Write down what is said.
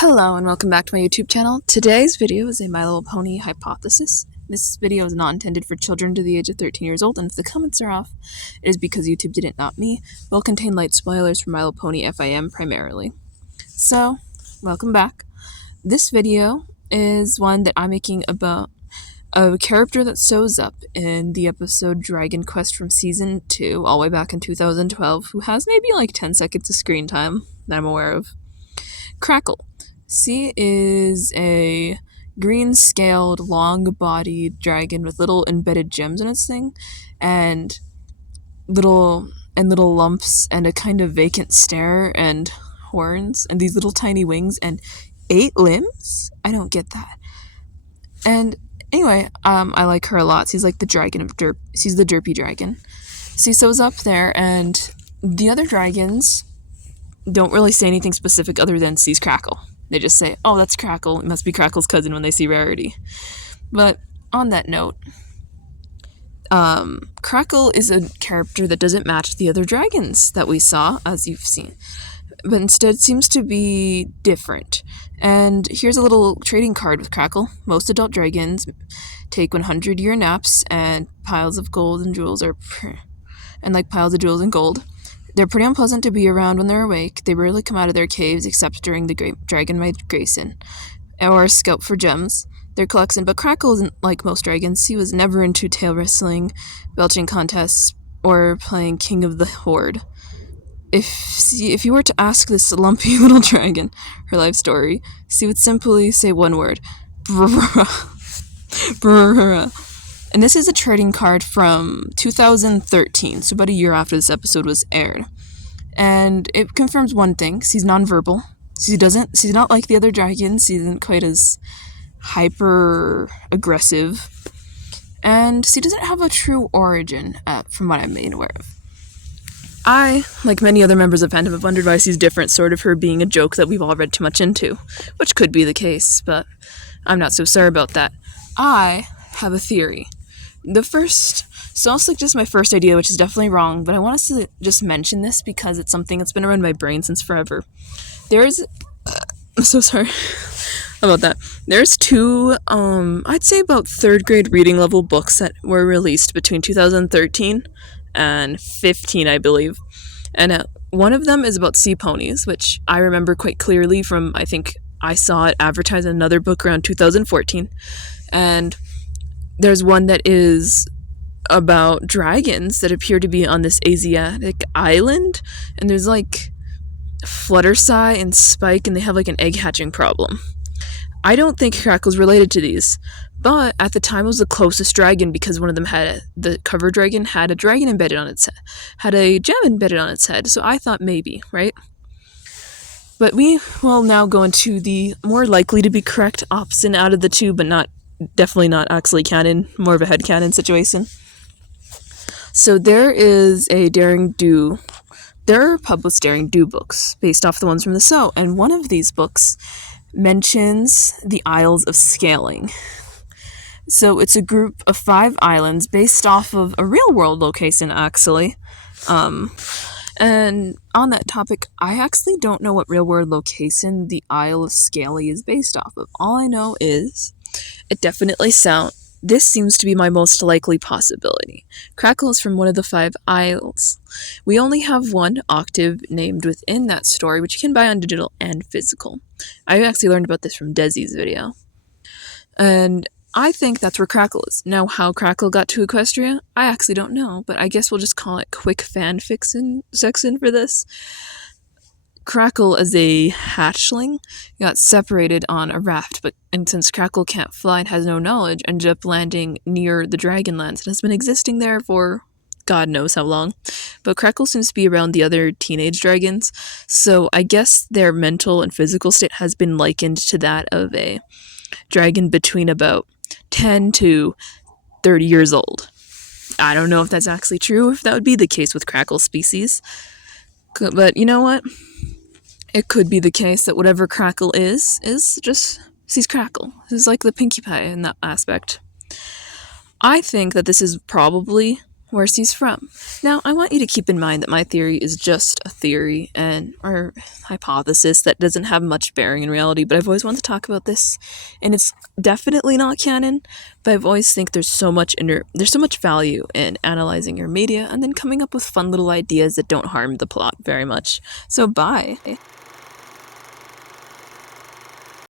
Hello and welcome back to my YouTube channel. Today's video is a My Little Pony Hypothesis. This video is not intended for children to the age of 13 years old, and if the comments are off, it is because YouTube did it, not me. It will contain light spoilers for My Little Pony FIM primarily. So, welcome back. This video is one that I'm making about a character that shows up in the episode Dragon Quest from Season 2, all the way back in 2012, who has maybe like 10 seconds of screen time that I'm aware of. Crackle. She is a green-scaled, long-bodied dragon with little embedded gems in its thing, and little lumps, and a kind of vacant stare, and horns, and these little tiny wings, and 8 limbs? I don't get that. And anyway, I like her a lot. She's like the dragon of derp. She's the derpy dragon. She shows up there, and the other dragons don't really say anything specific other than sees Crackle. They just say, oh, that's Crackle. It must be Crackle's cousin when they see Rarity. But on that note, Crackle is a character that doesn't match the other dragons that we saw, as you've seen, but instead seems to be different. And here's a little trading card with Crackle. Most adult dragons take 100-year naps, and piles of gold and jewels are... and like piles of jewels and gold. They're pretty unpleasant to be around when they're awake. They rarely come out of their caves except during the Great Dragon Migration, or scout for gems. Their collection, but Crackle isn't like most dragons. He was never into tail wrestling, belching contests, or playing King of the Horde. If you were to ask this lumpy little dragon her life story, she would simply say one word: brrrr. Brrrr. And this is a trading card from 2013, so about a year after this episode was aired. And it confirms one thing: she's nonverbal. She's not like the other dragons. She isn't quite as hyper aggressive, and she doesn't have a true origin, from what I'm made aware of. I, like many other members of fandom, have wondered why she's different, sort of her being a joke that we've all read too much into, which could be the case, but I'm not so sure about that. I have a theory. So I'll suggest my first idea, which is definitely wrong, but I want us to just mention this because it's something that's been around my brain since forever. I'm so sorry about that. There's 2, I'd say about 3rd grade reading level books that were released between 2013 and 15, I believe. And one of them is about sea ponies, which I remember quite clearly from, I think I saw it advertised in another book around 2014. And there's one that is about dragons that appear to be on this Asiatic island, and there's like Fluttershy and Spike, and they have like an egg hatching problem. I don't think Crackle's related to these, but at the time it was the closest dragon because one of them the cover dragon had a dragon embedded on its head, had a gem embedded on its head, so I thought maybe, right? But we will now go into the more likely to be correct option out of the two, but definitely not actually canon, more of a headcanon situation. So there is a Daring Do. There are published Daring Do books based off the ones from the show, and one of these books mentions the Isles of Scaling. So it's a group of 5 islands based off of a real-world location, actually. And on that topic, I actually don't know what real-world location the Isle of Scaly is based off of. All I know is this seems to be my most likely possibility. Crackle is from one of the 5 isles. We only have one octave named within that story, which you can buy on digital and physical. I actually learned about this from Desi's video. And I think that's where Crackle is. Now, how Crackle got to Equestria, I actually don't know, but I guess we'll just call it quick fanfiction section for this. Crackle, as a hatchling, got separated on a raft, and since Crackle can't fly and has no knowledge, ended up landing near the Dragonlands and has been existing there for God knows how long. But Crackle seems to be around the other teenage dragons, so I guess their mental and physical state has been likened to that of a dragon between about 10 to 30 years old. I don't know if that's actually true, or if that would be the case with Crackle's species, but you know what? It could be the case that whatever Crackle is just, she's Crackle. She's like the Pinkie Pie in that aspect. I think that this is probably where she's from. Now, I want you to keep in mind that my theory is just a theory and or hypothesis that doesn't have much bearing in reality, but I've always wanted to talk about this, and it's definitely not canon, but I've always think there's so much value in analyzing your media and then coming up with fun little ideas that don't harm the plot very much. So bye.